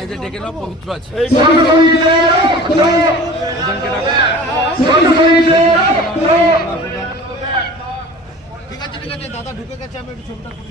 এই যে ডেকে নাও পবিত্র আছে। ঠিক আছে ঠিক আছে দাদা ঢুকে গেছে আমি একটু ছবিটা করি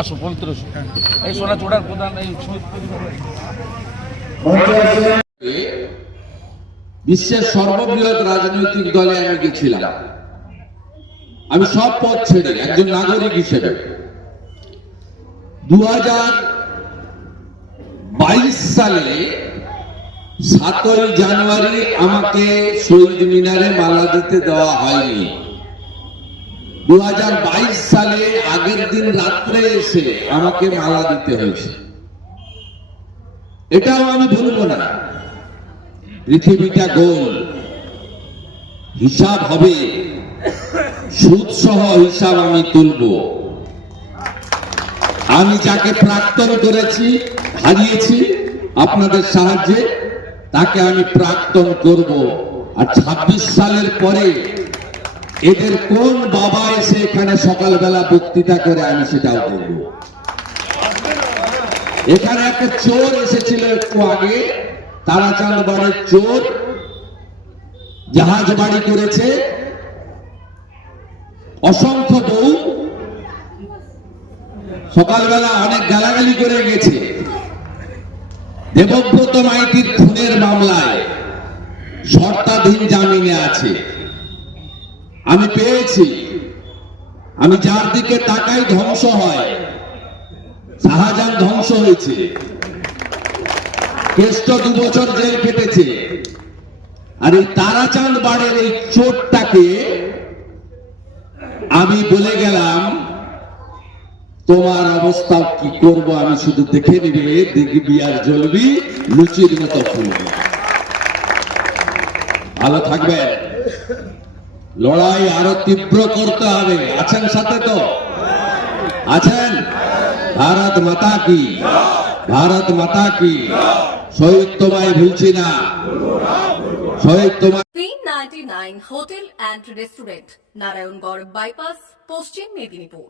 আসো, পবিত্র এই সোনা চোড়ার প্রধান, এই বিশ্বের সর্ববৃহৎ রাজনৈতিক দলে আমি গেছিলাম। আমি সব পথ ছেড়ে একজন নাগরিক হিসেবে। দু সালে সাতই জানুয়ারি আমাকে শহীদ মিনারে মালা দিতে দেওয়া হয়নি। দু হাজার বাইশ সালে আগের দিন রাত্রে এসে আমাকে মালা দিতে হয়েছে। এটাও আমি ভুলবো না। পৃথিবীটা গোল। হিসাব হবে। সুদ সহ হিসাব আমি তুলব। আমি যাকে প্রাক্তন করেছি, হারিয়েছি, আপনাদের সাহায্যে, তাকে আমি প্রাক্তন করব। আর ২৬ সালের পরে এদের কোন বাবা এসে এখানে সকালবেলা বক্তৃতা করে আমি সেটাও করব এখানে একটা চোর এসেছিল একটু আগে তারাচাঁদ বাড়ির চোর, জাহাজ বাড়ি করেছে। অসংখ্য বউ, সকালবেলা অনেক গালাগালি করে গেছে। দেবব্রত মাইতির খুনের মামলায় শর্তাধীন জামিনে আছে। আমি পেয়েছি। আমি যার দিকে তাকাই ধ্বংস হয়। শাহজাহান ধ্বংস হয়েছে। কেষ্ট দু বছর জেল কেটেছে আর এই তারাচাঁদ বাড়ের এই চোরটাকে আমি বলে গেলাম, তোমার অবস্থা কি করব আমি শুধু দেখে নিবে, দেখবি আর জ্বলবি, লুচির মতো ভালো থাকবেন। লড়াই আরও তীব্র করতে হবে। আছেন সাথে তো? আছেন? ভারত মাতা কি? ভারত মাতা কি? শহীদ তোমায় ভুলছি না। শহীদ তোমায় hotel and restaurant, Narayangarh bypass, Paschim Medinipur.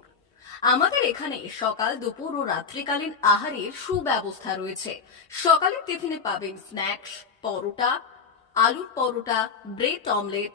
আমাদের এখানে সকাল, দুপুর ও রাত্রিকালীন আহারের সুব্যবস্থা রয়েছে। সকালের টিফিনে পাবেন স্ন্যাক্স, পরোটা, আলুর paratha, bread omelette